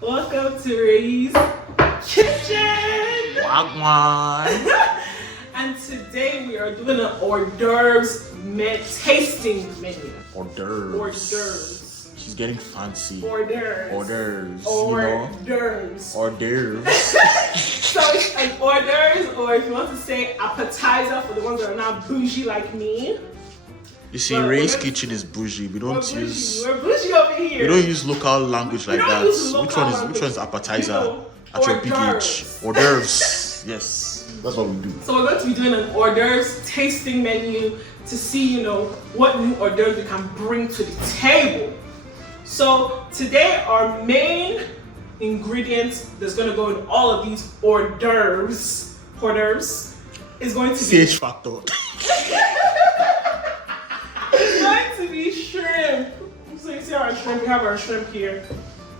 Welcome to Ray's Kitchen! Wagwan! And today we are doing an hors d'oeuvres tasting menu. Hors d'oeuvres. Hors d'oeuvres. She's getting fancy. Hors d'oeuvres. Hors d'oeuvres. Hors d'oeuvres. Hors d'oeuvres. So it's an hors d'oeuvres, or if you want to say appetizer for the ones that are not bougie like me. You see, Ray's kitchen is bougie. We don't use. We're bougie over here. We don't use local language like that. Which one is appetizer? You know, at your big age? Hors d'oeuvres. Yes, that's what we do. So we're going to be doing an hors d'oeuvres tasting menu to see, what new hors d'oeuvres we can bring to the table. So today our main ingredients that's going to go in all of these hors d'oeuvres is going to be CH factor. It's going to be shrimp. So you see our shrimp, we have our shrimp here.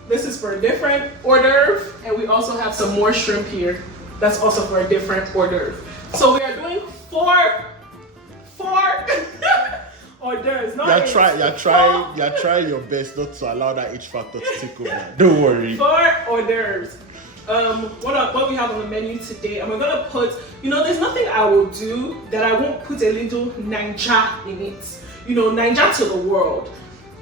This is for a different hors d'oeuvre, and we also have some more shrimp here. That's also for a different hors d'oeuvre. So we are doing four hors d'oeuvres. You're trying your best not to allow that H factor to take over. Don't worry. 4 hors d'oeuvres. What we have on the menu today, and we're gonna put, there's nothing I will do that I won't put a little Naija in it. Naija to the world.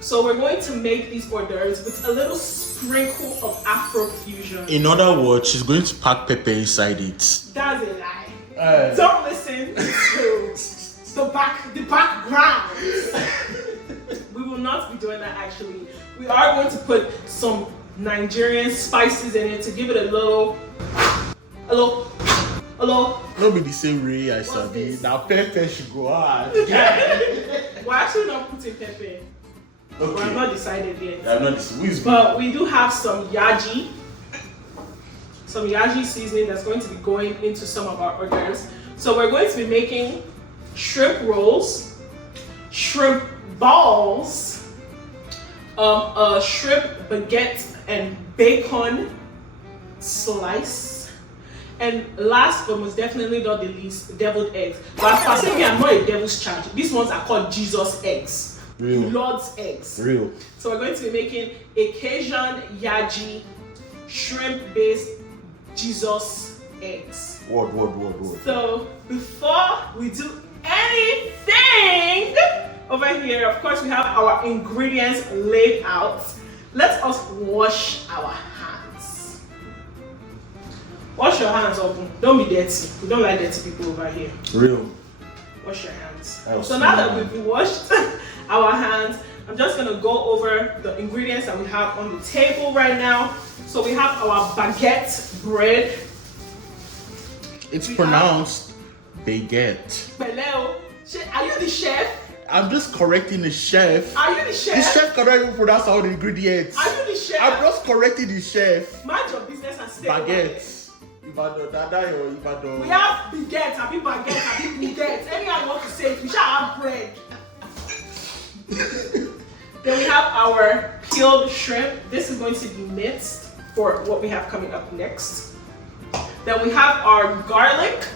So we're going to make these hors d'oeuvres with a little sprinkle of Afro-fusion. In other words, she's going to pack pepper inside it. That's a lie. Don't listen to the background. We will not be doing that actually. We are going to put some Nigerian spices in it to give it a little. Not be the same Ray I sabi. Now pepper should go hard. We're actually not putting pepper. Okay. We're not decided yet. I'm not this. But we do have some Yaji seasoning that's going to be going into some of our hors d'oeuvres. So we're going to be making shrimp rolls, shrimp balls, a shrimp baguette and bacon slice, and last but most definitely not the least, deviled eggs. But as per me, I'm not a devil's child. These ones are called Jesus eggs. Real. Lord's eggs. Real. So we're going to be making a Cajun Yaji shrimp-based Jesus eggs. Word. So before we do anything over here, of course we have our ingredients laid out. Let us wash our hands. Wash your hands open. Don't be dirty. We don't like dirty people over here. Real. Wash your hands. So now that we've washed our hands, I'm just gonna go over the ingredients that we have on the table right now. So we have our baguette bread. It's pronounced baguette. Beleo, are you the chef? I'm just correcting the chef. Are you the chef? The chef cannot even pronounce all the ingredients. Are you the chef? I'm just correcting the chef. Mind your business and stay Baguette. Ibadan, Dada or Ibadan. We have baguette, I mean baguette, I mean baguette. Anything I want to say, we shall have bread. Then we have our peeled shrimp. This is going to be minced for what we have coming up next. Then we have our garlic.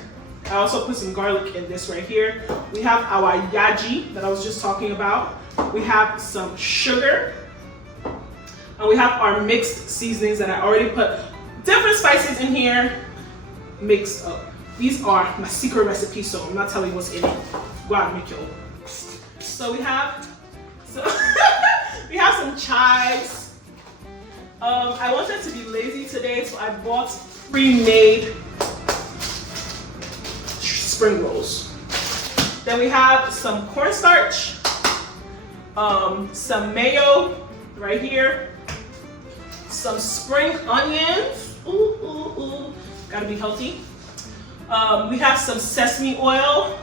I also put some garlic in this right here. We have our yaji that I was just talking about. We have some sugar. And we have our mixed seasonings that I already put different spices in here mixed up. These are my secret recipe, so I'm not telling you what's in it. Go out and make your own. So we have we have some chives. I wanted to be lazy today, so I bought pre-made spring rolls. Then we have some cornstarch, some mayo right here, some spring onions. Ooh. Gotta be healthy. We have some sesame oil,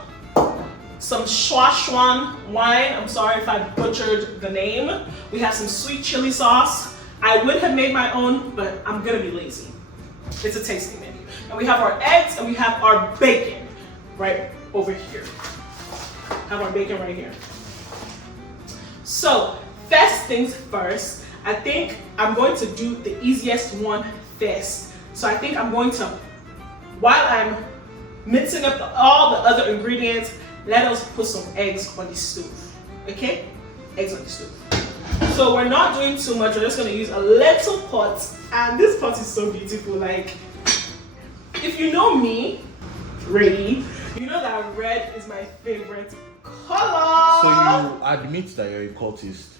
some Szechuan wine. I'm sorry if I butchered the name. We have some sweet chili sauce. I would have made my own, but I'm gonna be lazy. It's a tasting menu. And we have our eggs and we have our bacon right over here. Have our bacon right here. So, first things first, I think I'm going to do the easiest one first. So I think I'm going to, while I'm mixing up all the other ingredients, let us put some eggs on the stove. Okay? Eggs on the stove. So we're not doing too much. We're just gonna use a little pot, and this pot is so beautiful. Like, if you know me, Ray, you know that red is my favorite color. So you admit that you're a cultist?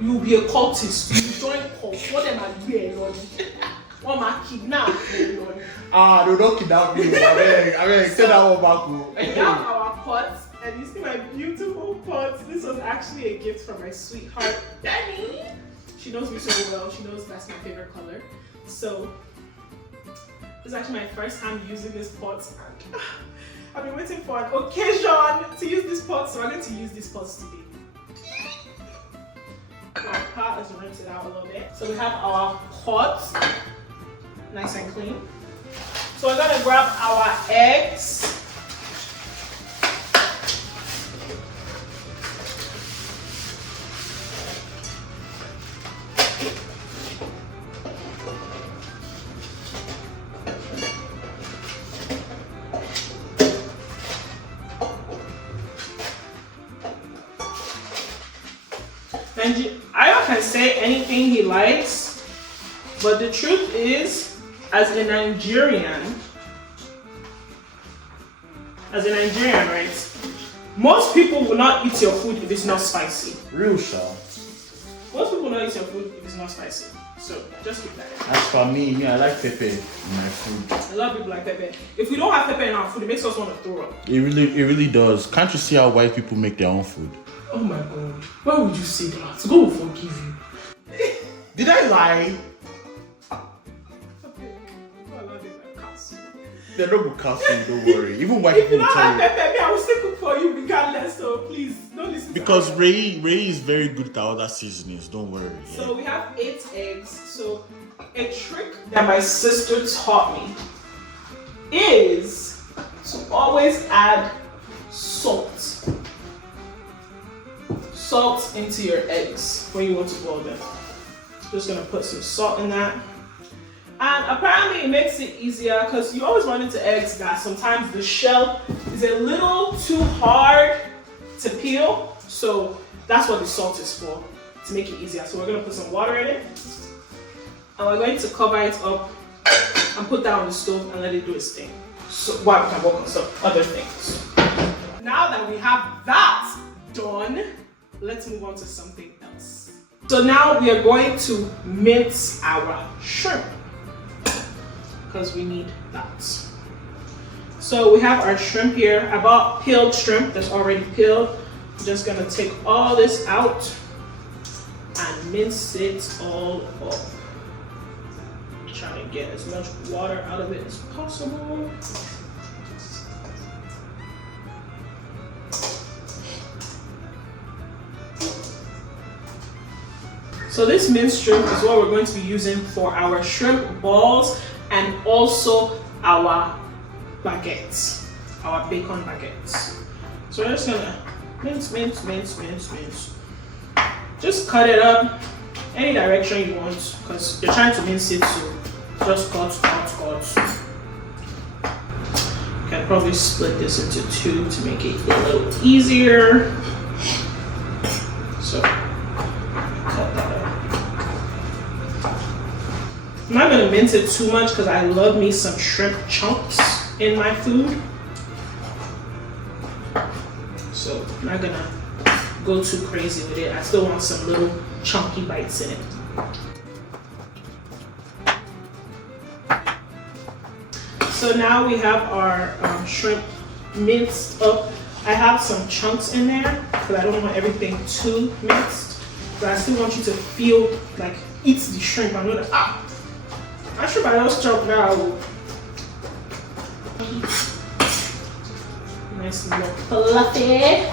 You'll be a cultist. You join cults. What am I doing, Lord? What am I kidnapping, Lord? Ah, no, don't kidnap me. I mean, say that one back. We have our pots, and you see my beautiful pots. This was actually a gift from my sweetheart, Benny. She knows me so well. She knows that's my favorite color. So, this is actually my first time using this pot. And I've been waiting for an occasion to use this pot, so I'm going to use this pot today. Our pot is rinsed out a little bit. So we have our pot, nice and clean. So we're gonna grab our eggs. Ayo can say anything he likes, but the truth is, as a Nigerian, right? Most people will not eat your food if it's not spicy. Real sure. Most people will not eat your food if it's not spicy. So just keep that in mind. As for me, I like pepper in my food. A lot of people like pepper. If we don't have pepper in our food, it makes us want to throw up. It really does. Can't you see how white people make their own food? Oh my God! Why would you say that? God will forgive you. Did I lie? They're not casting, don't worry. Even white If people you will don't tell have you. pepper, I will still cook for you regardless. So please don't listen. Because to Ray is very good at other seasonings. Don't worry. Yeah. So we have 8 eggs. So a trick that my sister taught me is to always add salt. Salt into your eggs when you want to boil them. Just gonna put some salt in that. And apparently it makes it easier because you always run into eggs that sometimes the shell is a little too hard to peel. So that's what the salt is for, to make it easier. So we're gonna put some water in it. And we're going to cover it up and put that on the stove and let it do its thing. So while we can work on some other things. Now that we have that done, let's move on to something else. So now we are going to mince our shrimp because we need that. So we have our shrimp here. I bought peeled shrimp that's already peeled. I'm just gonna take all this out and mince it all up. Trying to get as much water out of it as possible. So this minced shrimp is what we're going to be using for our shrimp balls and also our baguettes, our bacon baguettes. So we're just gonna mince. Just cut it up any direction you want because you're trying to mince it, so just cut. You can probably split this into 2 to make it a little easier. So cut that up. I'm not gonna mince it too much because I love me some shrimp chunks in my food. So I'm not gonna go too crazy with it. I still want some little chunky bites in it. So now we have our shrimp minced up. I have some chunks in there because I don't want everything too minced. But I still want you to feel like eat the shrimp. I'm gonna I should buy those chop now. Nice and fluffy.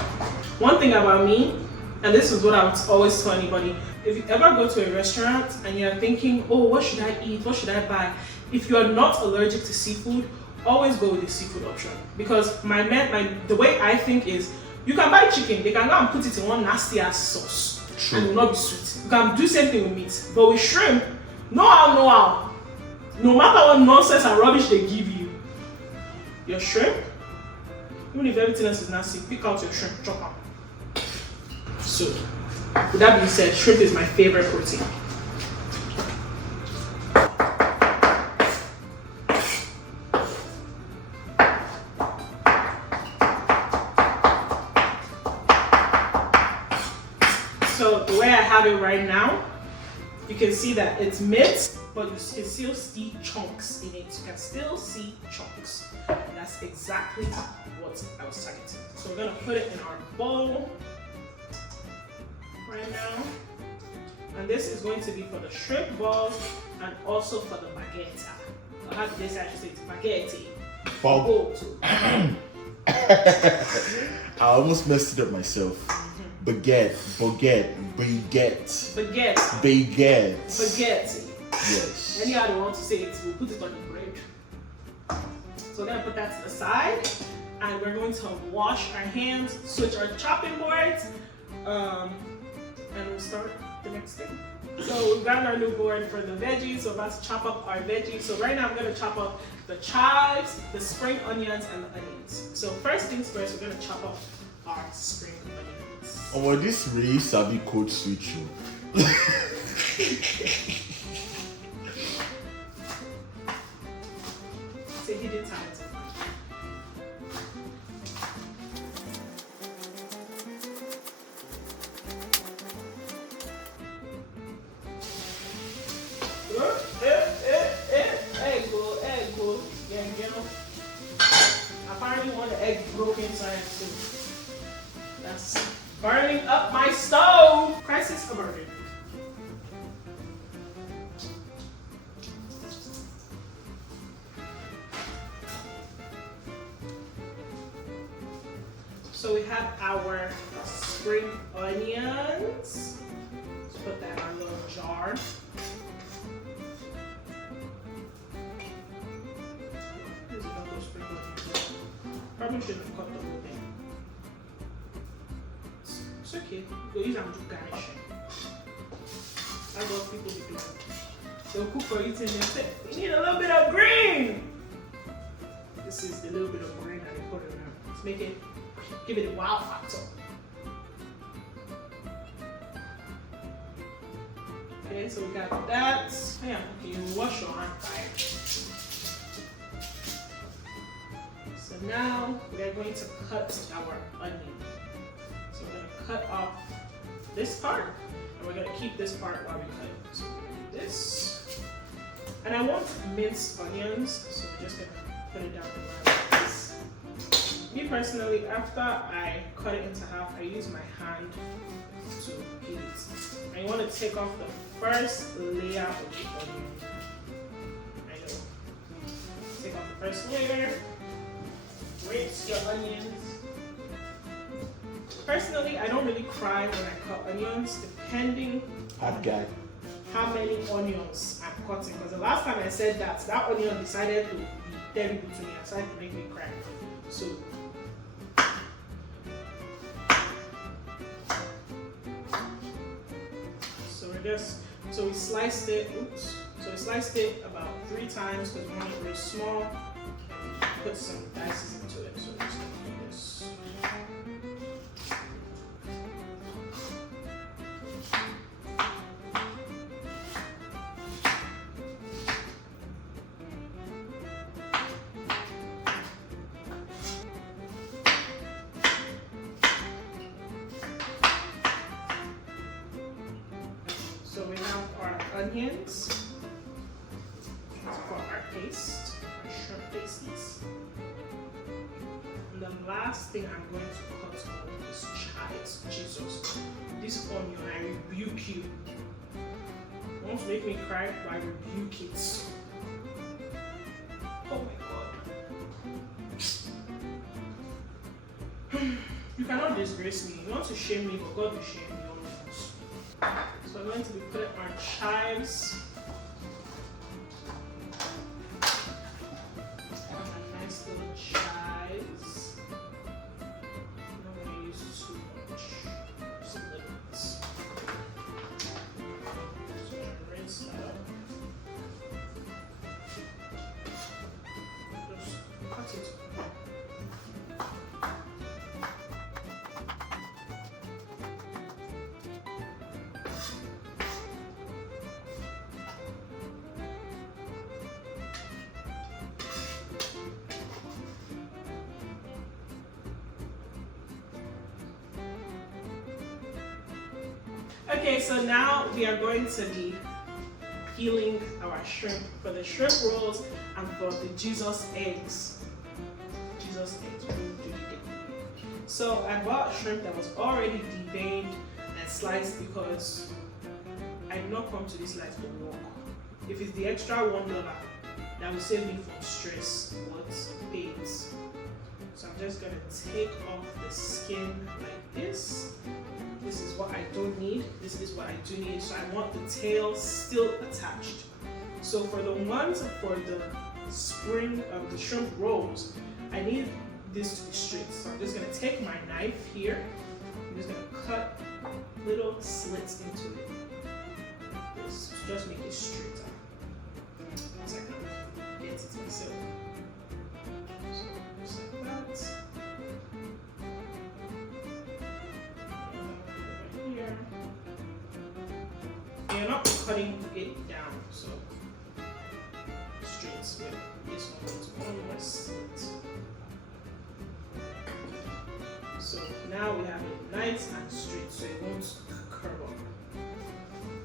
One thing about me, and this is what I would always tell anybody, if you ever go to a restaurant and you're thinking, oh, what should I eat? What should I buy? If you're not allergic to seafood, always go with the seafood option. Because the way I think is, you can buy chicken, they can go and put it in one nasty ass sauce. True. And it will not be sweet. You can do the same thing with meat. But with shrimp, no how. No matter what nonsense and rubbish they give you, your shrimp, even if everything else is nasty, pick out your shrimp, chop them. So, With that being said, shrimp is my favorite protein. So the way I have it right now, you can see that it's mixed, but you can still see chunks in it. You can still see chunks. That's exactly what I was targeting. So we're gonna put it in our bowl right now. And this is going to be for the shrimp balls and also for the baguette. So how did they say? I should say it's baguette. I almost messed it up myself. Baguette. Yes. Anyhow they want to say it, we'll put it on the bread. So we're gonna put that to the side, and we're going to wash our hands, switch our chopping boards, and we'll start the next thing. So we've got our new board for the veggies, so we're about to chop up our veggies. So right now I'm gonna chop up the chives, the spring onions, and the onions. So first things first, we're gonna chop up our spring onions. Oh, well, this really savvy code switch you. It's a hidden talent. Egg. Apparently one of the eggs broke inside too. That's burning up my stove! Crisis averted. So we have our spring onions. Let's put that in our little jar. There's another spring onion. Probably should have cut the whole thing. It's okay. We'll use them to garnish. That's what people do. They'll cook for eating and say, you need a little bit of green. This is the little bit of green that they put in there. Let's make it, give it a wow factor. Okay, so we got that. Yeah, okay, you wash your hand, right? So now we are going to cut our onion. So we're going to cut off this part, and we're going to keep this part while we cut it. So we're going to do this. And I want minced onions, so we're just going to put it down the line like this. Me personally, after I cut it into half, I use my hand to peel it. And you want to take off the first layer of the onion. I know. Take off the first layer. Rinse your onions. Personally, I don't really cry when I cut onions, depending Hot guy. how many onions I'm cutting. Because the last time I said that onion decided to be terrible to me and decided to make me cry. So we sliced it. Oops. So we sliced it about 3 times because we want it real small. And put some dices into it. So we're just gonna do this. So we have our onions for our paste, our shrimp pasties. And the last thing I'm going to cut on is chives. Jesus, this onion, I rebuke you. You want to make me cry? I rebuke it. Oh my God. You cannot disgrace me. You want to shame me, but God will shame me almost. So I'm going to be putting our chives. A nice little chives. I'm not going to use too much. Just a little bit. So I'm going to rinse that up. Just cut it. Okay, so now we are going to be peeling our shrimp for the shrimp rolls and for the Jesus eggs. Jesus eggs, we're going to do the thing. So I bought shrimp that was already deveined and sliced because I did not come to this life to walk. If it's the extra $1, that will save me from stress, what pains. So I'm just gonna take off the skin like this. This is what I don't need. This is what I do need. So I want the tail still attached. So for the ones for the spring of the shrimp rolls, I need this to be straight. So I'm just gonna take my knife here. I'm just gonna cut little slits into it. This to just make it straighter. Once I can get it myself. So just like that. Here. And you're not cutting it down, so straight. So this one is one more slit. So now we have it nice and straight, so it won't curve up.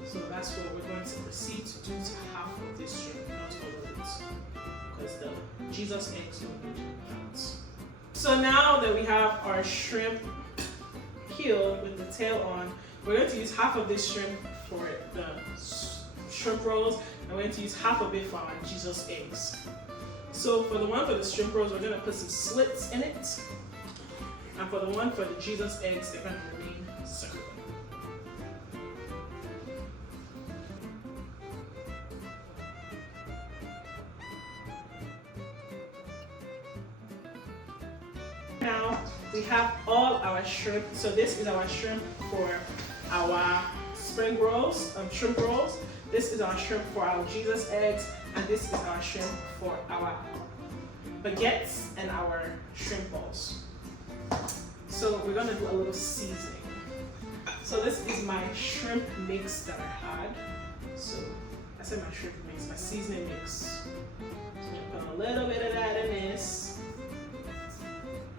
So that's what we're going to proceed to do to half of this shrimp, not all of it, because the Jesus eggs don't need that. So now that we have our shrimp peeled with the tail on, we're going to use half of this shrimp for the shrimp rolls, and we're going to use half of it for our Jesus eggs. So for the one for the shrimp rolls, we're going to put some slits in it. And for the one for the Jesus eggs, they're going to remain circular. Now we have all our shrimp. So this is our shrimp for our spring rolls, shrimp rolls. This is our shrimp for our Jesus eggs, and this is our shrimp for our baguettes and our shrimp balls. So we're gonna do a little seasoning. So this is my shrimp mix that I had. So I said my shrimp mix, my seasoning mix. So I'm gonna put a little bit of that in this.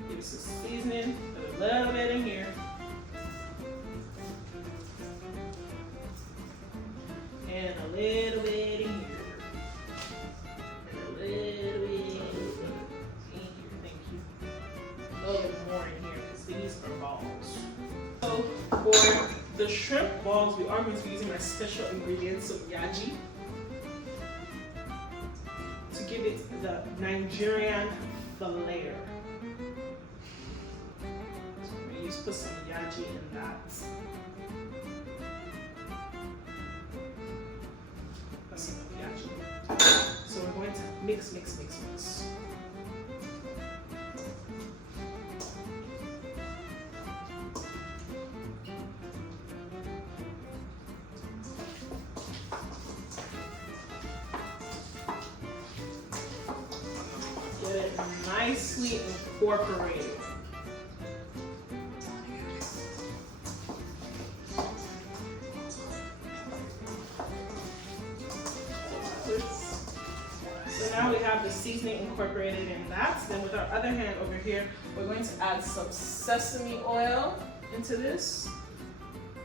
Give it some seasoning, put a little bit in here. And a little bit in here. And a little bit in here. Thank you. A little bit more in here because these are balls. So for the shrimp balls, we are going to be using my special ingredients of Yaji to give it the Nigerian flair. So I'm going to put some Yaji in that. That's enough Yaji. So we're going to mix. Get it nicely incorporated. So now we have the seasoning incorporated in that. Then with our other hand over here, we're going to add some sesame oil into this.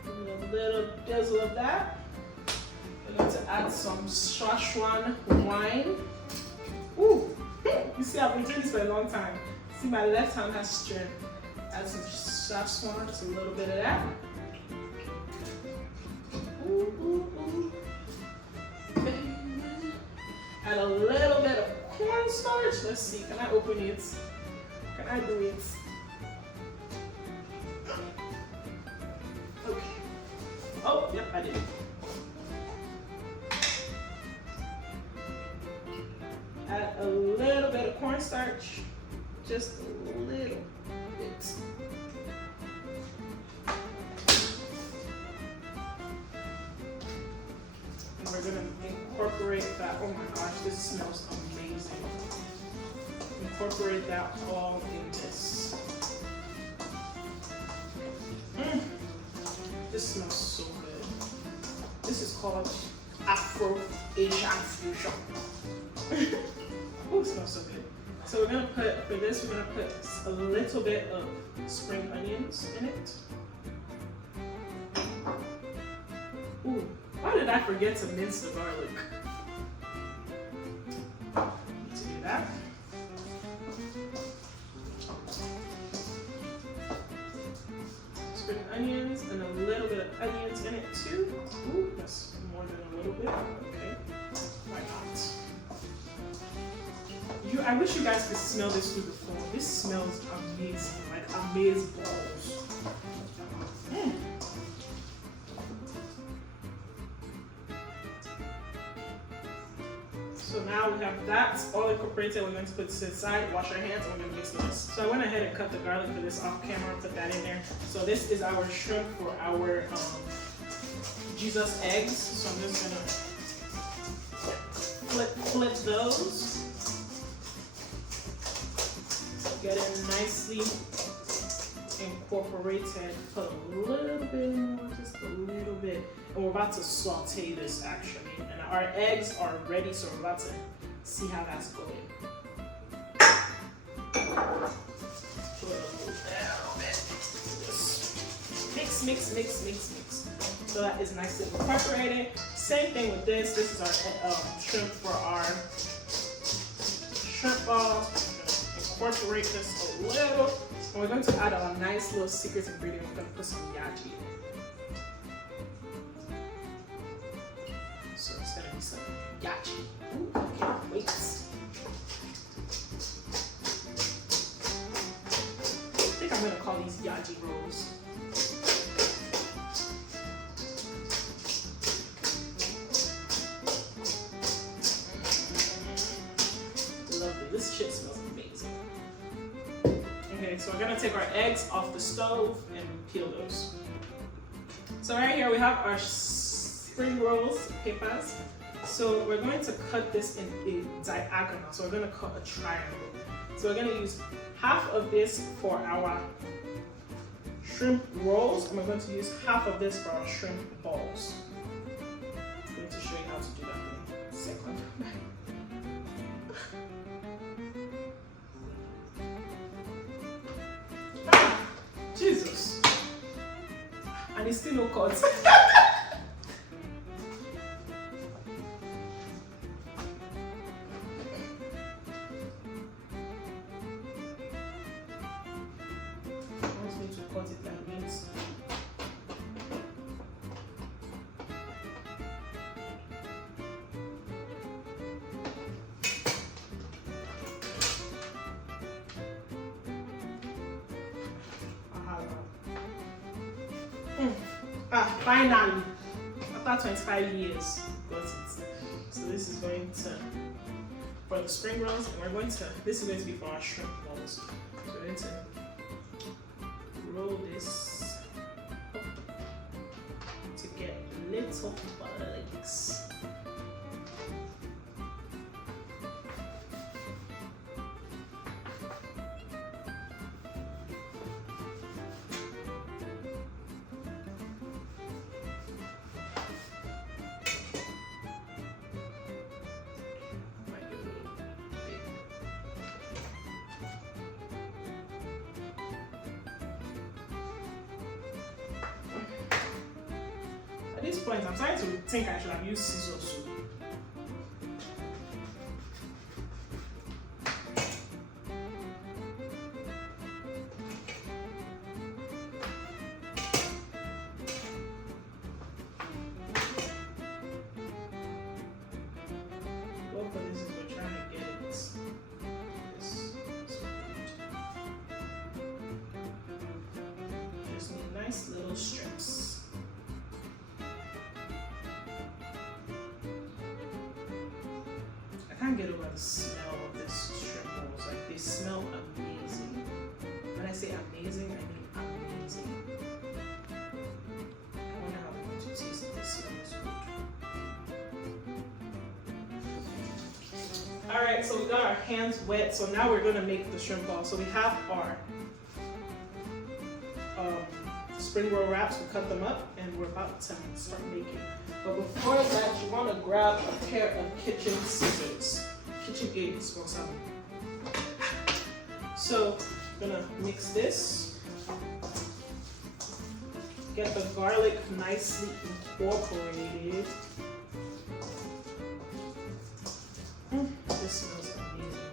A little drizzle of that. We're going to add some Szechuan wine. Ooh, you see I've been doing this for a long time. See my left hand has strength. Add some Szechuan, just a little bit of that. Ooh. Add a little bit of cornstarch. Let's see, can I open it? Can I do it? Okay. Oh, yep, I did. Add a little bit of cornstarch. Just a little bit. And we're gonna incorporate that. Oh my gosh, this smells amazing. Incorporate that all in this. This smells so good. This is called Afro-Asian fusion. Oh, it smells so good. So we're gonna put, for this, we're gonna put a little bit of spring onions in it. Ooh, why did I forget to mince the garlic? Need to do that. Spring onions and a little bit of onions in it too. Ooh, that's more than a little bit. Okay, why not? I wish you guys could smell this through the phone. This smells amazing, like amaze balls. So now we have that all incorporated. We're going to put this aside, wash our hands, and we're going to mix this. So I went ahead and cut the garlic for this off camera, put that in there. So this is our shrimp for our Jesus eggs. So I'm just gonna flip those. Get it nicely incorporated. Put a little bit more, just a little bit. And we're about to saute this actually. And our eggs are ready, so we're about to see how that's going. Put a little bit. Just mix. So that is nicely incorporated. Same thing with this. This is our shrimp for our shrimp balls. Incorporate this a little, and we're going to add a nice little secret ingredient. We're going to put some yaji in. So it's going to be some yaji. Ooh, I can't wait. I think I'm going to call these yaji rolls. Lovely. This shit smells amazing. Okay, so we're gonna take our eggs off the stove and peel those. So right here we have our spring rolls peppers. So we're going to cut this in a diagonal. So we're gonna cut a triangle. So we're gonna use half of this for our shrimp rolls, and we're going to use half of this for our shrimp balls. I'm going to show you how to do that in a second. Jesus. And it's still no cut. I want me to cut it like this. Finally, after 25 years, got it. So this is going to, for the spring rolls, and this is going to be for our shrimp balls. So we're going to roll this up to get little bugs. At this point, I'm starting to think I should have used scissors. Well, for this is we're trying to get it. Just need nice little strips. I can't get over the smell of this shrimp rolls. Like, they smell amazing. When I say amazing, I mean amazing. I wonder how we're going to taste this one. Alright, so we got our hands wet. So now we're going to make the shrimp ball. So we have our spring roll wraps. We cut them up and we're about to start making. But before that, you want to grab a pair of kitchen scissors. Kitchen aids or something. So I'm gonna mix this. Get the garlic nicely incorporated. This smells amazing.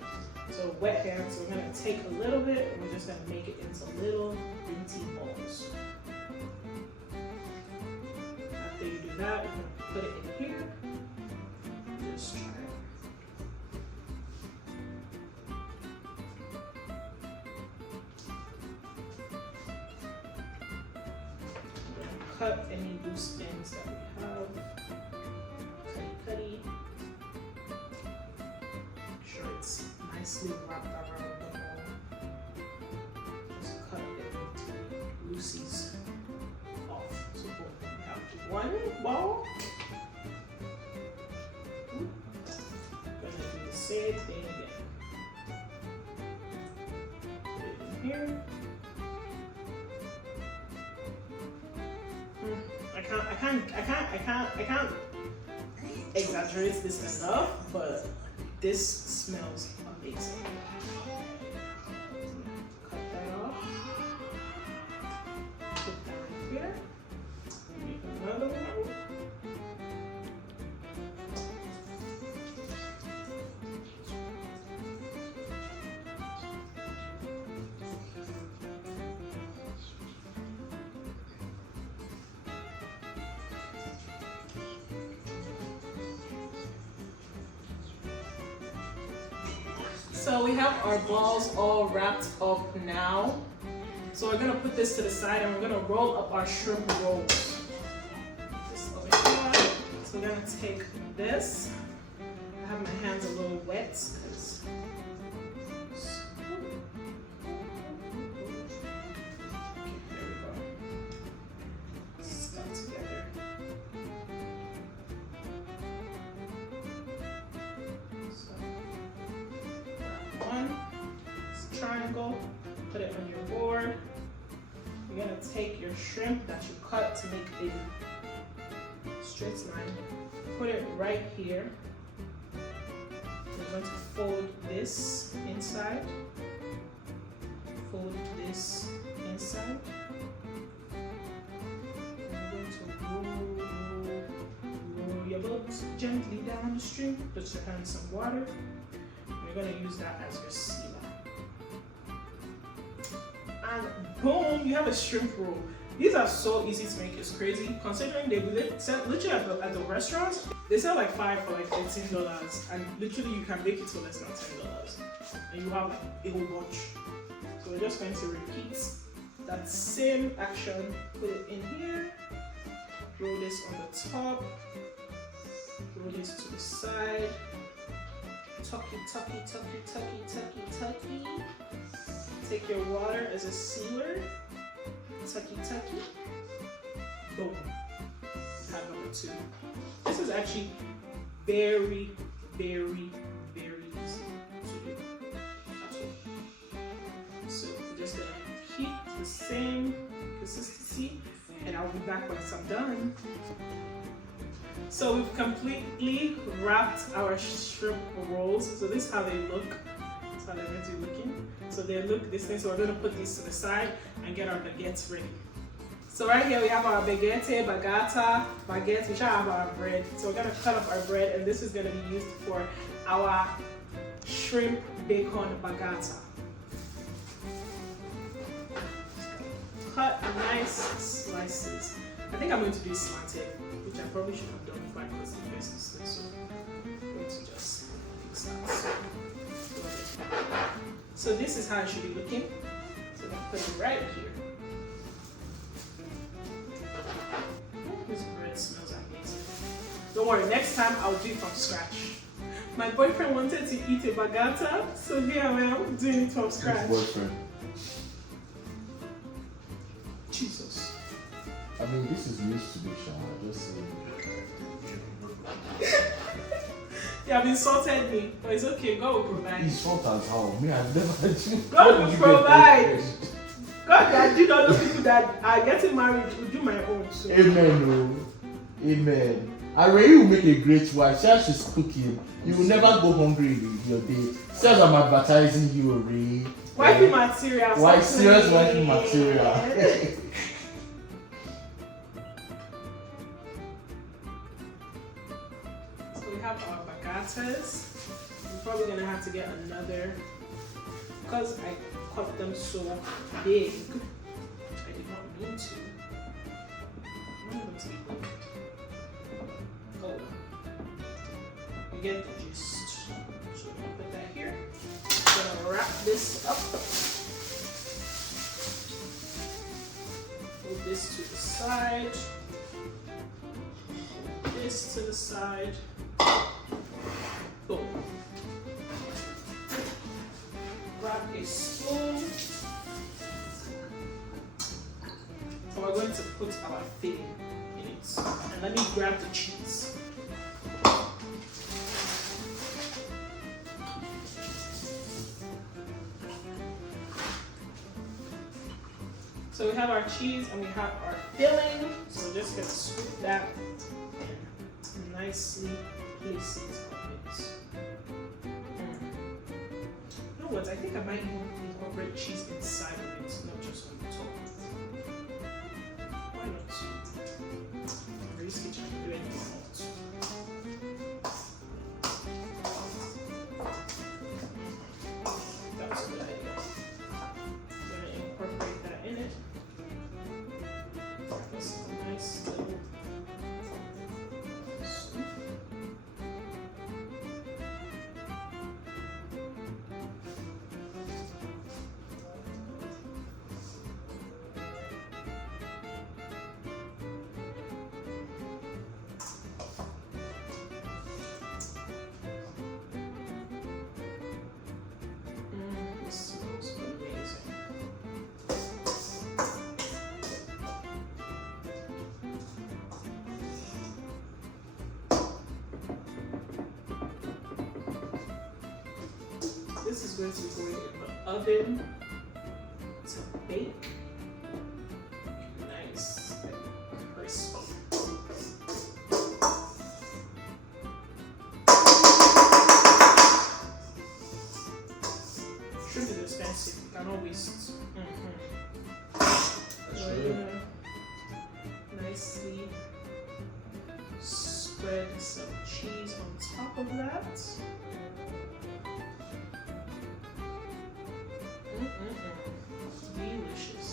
So wet hands, so we're gonna take a little bit and we're just gonna make it into little dainty balls. After you do that, you're gonna put it in here. Just try it. Cut any loose ends that we have. Cutty. Make sure it's nicely wrapped around the ball. Just cut any loosies off. So boom, we have one ball. Gonna do the same thing again. Put it in here. I can't exaggerate this enough, but this smells amazing. Cut that off. Put that in here. Make another one. So we have our balls all wrapped up now. So we're gonna put this to the side and we're gonna roll up our shrimp rolls. This over here. So we're gonna take this. I have my hands a little wet because there we go. Stuck together. One triangle, put it on your board. You're gonna take your shrimp that you cut to make a straight line, put it right here. We're going to fold this inside, fold this inside. And we're going to roll your boat gently down the stream. Put your hand in some water. You're going to use that as your sealer. And boom, you have a shrimp roll. These are so easy to make, it's crazy. Considering they sell literally at the restaurants, they sell like 5 for like $15, and literally you can make it for less than $10. And you have like a whole bunch. So we're just going to repeat that same action. Put it in here, roll this on the top, roll this to the side. Tucky. Take your water as a sealer. Tucky. Boom. Have number 2. This is actually very, very, very easy to do. So we're just gonna keep the same consistency, and I'll be back once I'm done. So we've completely wrapped our shrimp rolls. So this is how they look. That's how they're going to be looking. So they look this way. So we're going to put these to the side and get our baguettes ready. So right here we have our baguette, baguette. We shall have our bread. So we're going to cut up our bread, and this is going to be used for our shrimp bacon bagetto. Cut nice slices. I think I'm going to do slanted, which I probably should have done before I cut the pieces. So I'm going to just fix that. So this is how it should be looking. So I'm going to put it right here. This bread smells amazing. Don't worry, next time I'll do it from scratch. My boyfriend wanted to eat a bagetto, so here I am doing it from scratch. Boyfriend. Jesus. I mean, this is news to me, Sean. Just You have insulted me, but it's okay. God will provide. insult as how? Me, I've never had you. God will provide. God, I do not know people that are getting married will do my own. So. Amen, oh. Amen. And when you make a great wife, she's cooking. You will never go hungry in your day. Says I'm advertising you, Ray. Wifey material. Why serious wifey material? bagattas. I'm probably gonna have to get another because I cut them so big. I did not mean to. Oh, you get the gist. So I'm gonna put that here. I'm gonna wrap this up. Move this to the side. This to the side. Boom. Grab a spoon. So we're going to put our filling in it. And let me grab the cheese. So we have our cheese and we have our filling. So we're just gonna scoop that in nicely places of it. You know what? I think I might even incorporate cheese inside of it, not just on the top. Why not? Grace Kitchen can do anything I want. That was a good idea. I'm gonna incorporate that in it. This is a nice little soup. This smells amazing. This is going to be going in the oven to bake. Nice and crispy. Shrimp is expensive. You cannot waste. So we're gonna nicely spread some cheese on top of that. Delicious.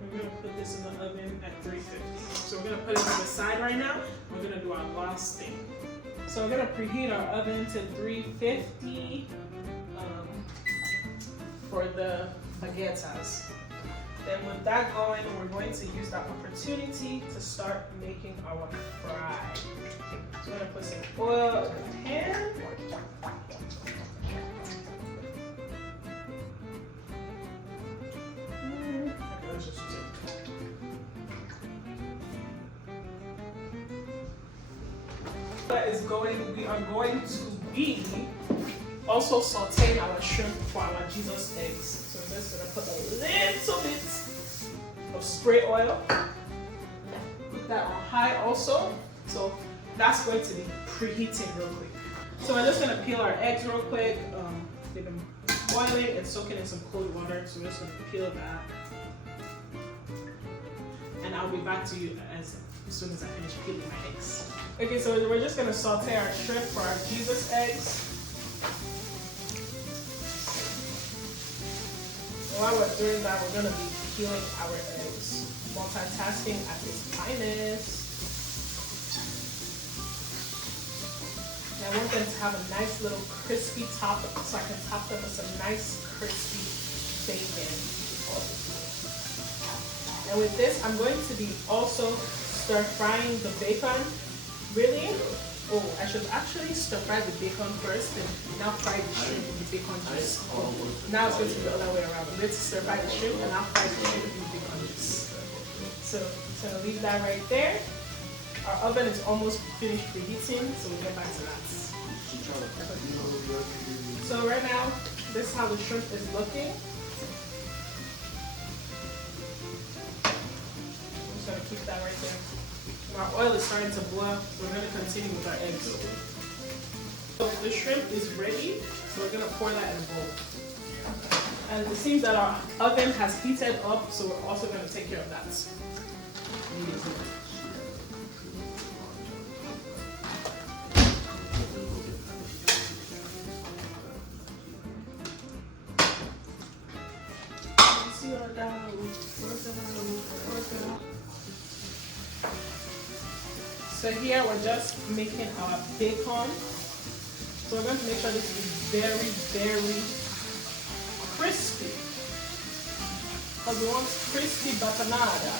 We're gonna put this in the oven at 350. So we're gonna put it to the side right now. We're gonna do our last thing. So we're gonna preheat our oven to 350. For the bagettas. Then with that going, we're going to use that opportunity to start making our fry. So I'm gonna put some oil in the pan. Okay, let's just use it. That is going, we are going to be also sauteing our shrimp for our Jesus eggs. So I'm just gonna put a little bit of spray oil. Put that on high also. So that's going to be preheating real quick. So we're just gonna peel our eggs real quick. They've been boiling and soaking in some cold water. So we're just gonna peel that. And I'll be back to you as soon as I finish peeling my eggs. Okay, so we're just gonna saute our shrimp for our Jesus eggs. While we're doing that, we're going to be peeling our eggs. Multitasking at its finest. And I want them to have a nice little crispy top, so I can top them with some nice crispy bacon. And with this, I'm going to be also stir frying the bacon. Really? Oh, I should actually stir fry the bacon first and now fry the shrimp in the bacon juice. Now it's going to be the other way around. I'm going to stir fry the shrimp and now fry the shrimp in the bacon juice. So I'm going to leave that right there. Our oven is almost finished preheating, so we'll get back to that. So right now, this is how the shrimp is looking. I'm just going to keep that right there. Our oil is starting to boil. We're going to continue with our eggs. So the shrimp is ready, so we're gonna pour that in a bowl. And it seems that our oven has heated up, so we're also gonna take care of that. So here we're just making our bacon. So we're going to make sure this is very, very crispy. Because we want crispy bacanada.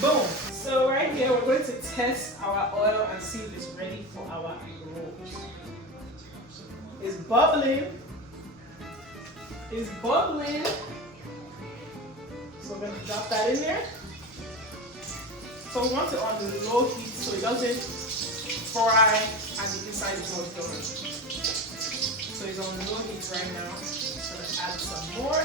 Boom. So right here we're going to test our oil and see if it's ready for our rolls. It's bubbling. It's bubbling. So we're going to drop that in there. So we want it on the low heat so it doesn't fry and the inside is not done. So it's on low heat right now. So let's add some more.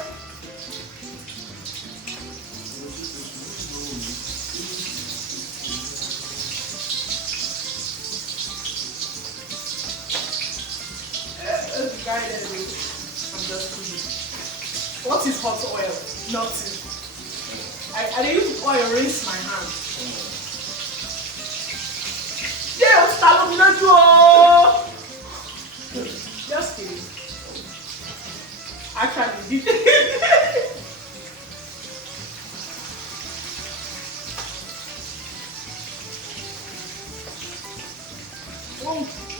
I'm just kidding. What is hot oil? Nothing. I use oil rinse my hand. Yeah, stop just kidding. Actually,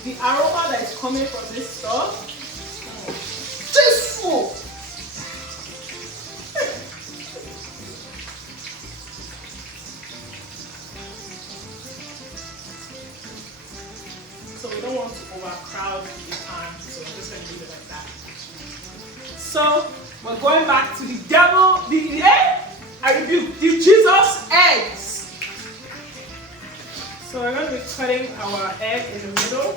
the aroma that is coming from this stuff. Tasteful. So we don't want to overcrowd the pan, so we're just going to leave it like that. So we're going back to the devil, I rebuke the Jesus eggs. So we're going to be cutting our egg in the middle,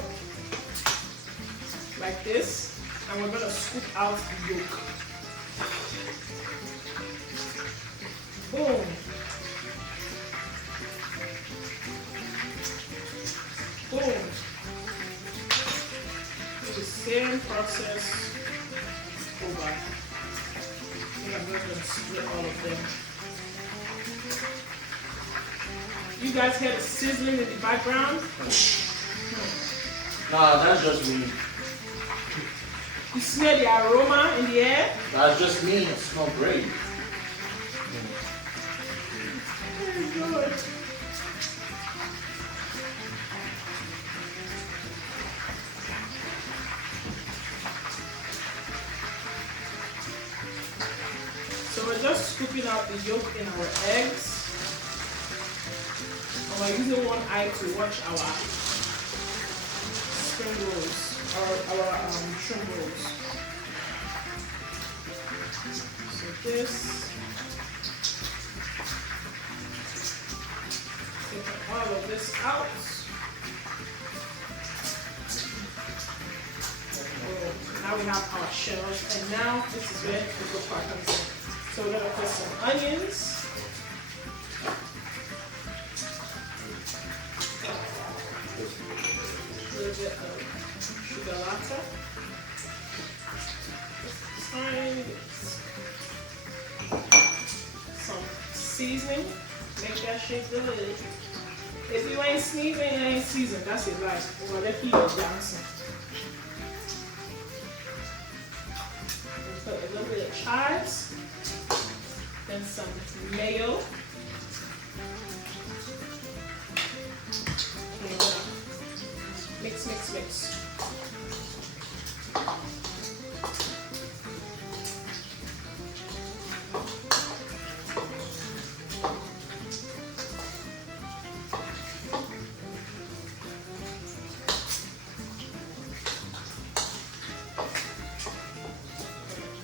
like this. And we're going to scoop out the yolk. Boom. Boom. Do the same process over. I think I'm just going to split all of them. You guys hear the sizzling in the background? Nah, that's just me. You smell the aroma in the air? That's just me. It smells great. Very good. So we're just scooping out the yolk in our eggs. And we're using one eye to watch our spring rolls. Our shrimp rolls. So this, take all of this out. Now we have our shells, and now this is where the good part comes in. So we're gonna put some onions. A little bit of sugar latte. Some seasoning. Make that shit good. If you ain't sneezing, it ain't seasoned. That's your life. Well, let people dancing. Put a little bit of chives. Then some mayo. And we're gonna mix, mix, mix.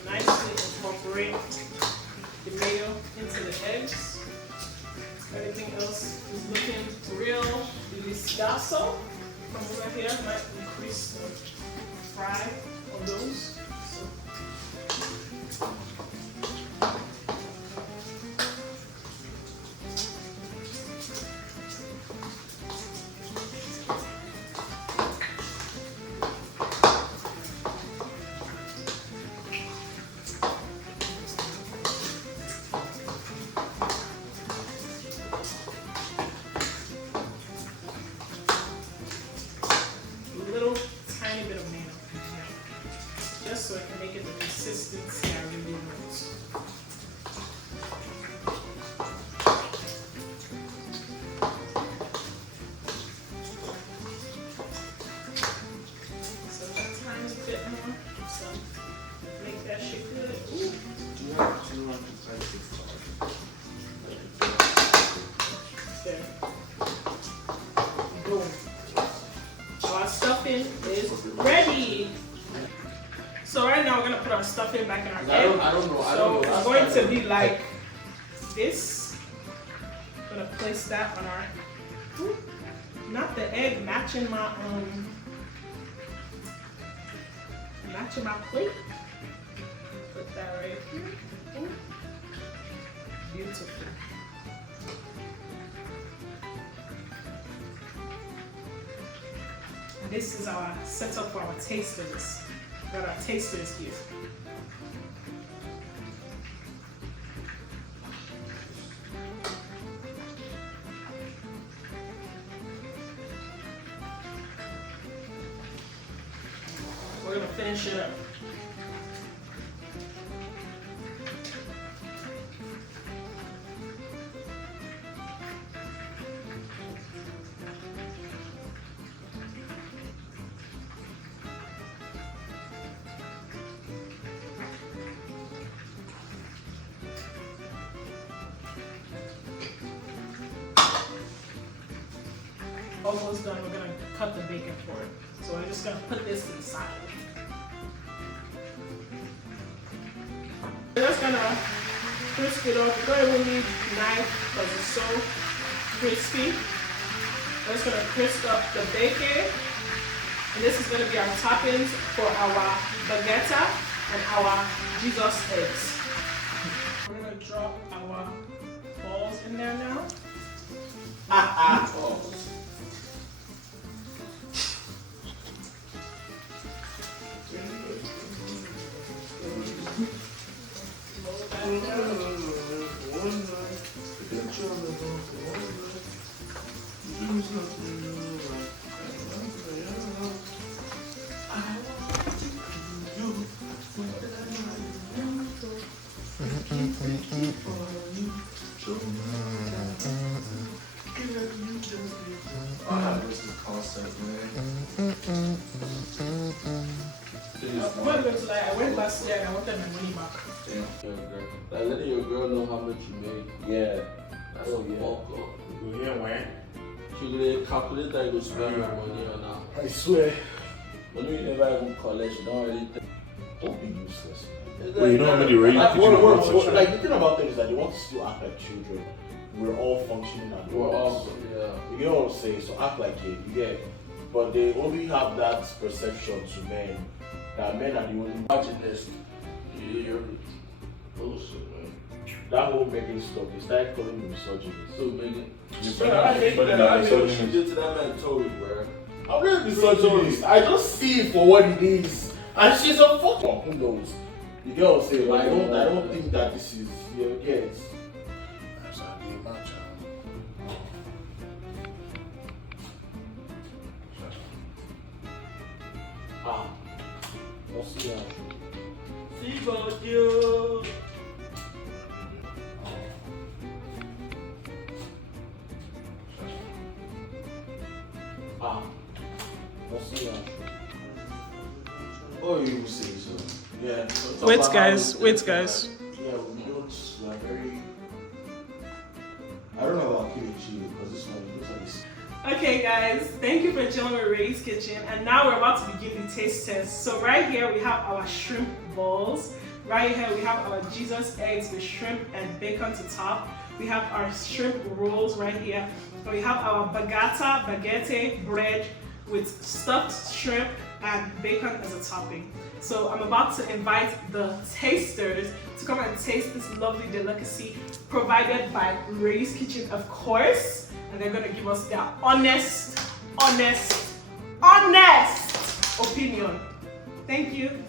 Nicely incorporate the mayo into the eggs. Everything else is looking real delicioso. from over here might increase the fry of those. So. So I can make it the consistency I really want. So a tiny bit more. So make that shit good. Ooh. Do you have 236 Okay. Boom. Our stuffing is ready. So right now we're gonna put our stuffing back in our egg. I don't know. So it's going to be like this. I'm gonna place that on our, not the egg, matching my plate. Put that right here. Ooh. Beautiful. This is our setup for our tasters. Got our tasters here. We're gonna finish it up. Almost done. We're gonna cut the bacon for it. So we're just gonna put this to the side. We're just gonna crisp it up. You don't even need a knife because it's so crispy. We're just gonna crisp up the bacon. And this is gonna be our toppings for our baguette and our Jesus eggs. We're gonna drop our balls in there now. balls. I have this concept, man. I'm gonna go to like, I went last year and I wanted my money back. Damn. Like letting your girl know how much you make. Yeah. That's Oh, a yeah. fuck up. You hear when? She will calculate that you go spend your money on her. I swear. Money you never even collect, she don't really think. Don't be useless. Well, you know how many rate you Like, teach in the one section? like the thing about them is that they want to still act like children. We're all functioning at We're once. all, yeah. You get what I'm saying? So act like it. You get. But they only have that perception to men that men are the only. Imagine this. You're bullshit, man. That whole Megan stuff, they started calling me misogynist. So, Megan. You Bro, I hate put that. it I on hate what she misogynist. did to that man, Tory, bro. I'm not misogynist. I just see it for what it is. And she's a fuck up. Who knows? You get what I'm saying? But I don't think that this is, you get. That's how I did my child. Ah. What's that? See about you. Ah. What's that? Oh, you say so. Yeah. So Wait, talk about guys. how- Wait, guys. Yeah, we don't. We are very. I don't know about kimchi because this one looks like this. Okay, guys, thank you for joining Ray's Kitchen. And now we're about to begin the taste test. So right here we have our shrimp balls. Right here we have our Jesus eggs with shrimp and bacon to top. We have our shrimp rolls right here. And we have our bagettta, baguette bread with stuffed shrimp and bacon as a topping. So I'm about to invite the tasters to come and taste this lovely delicacy provided by Ray's Kitchen, of course. And they're gonna give us their honest opinion. Thank you.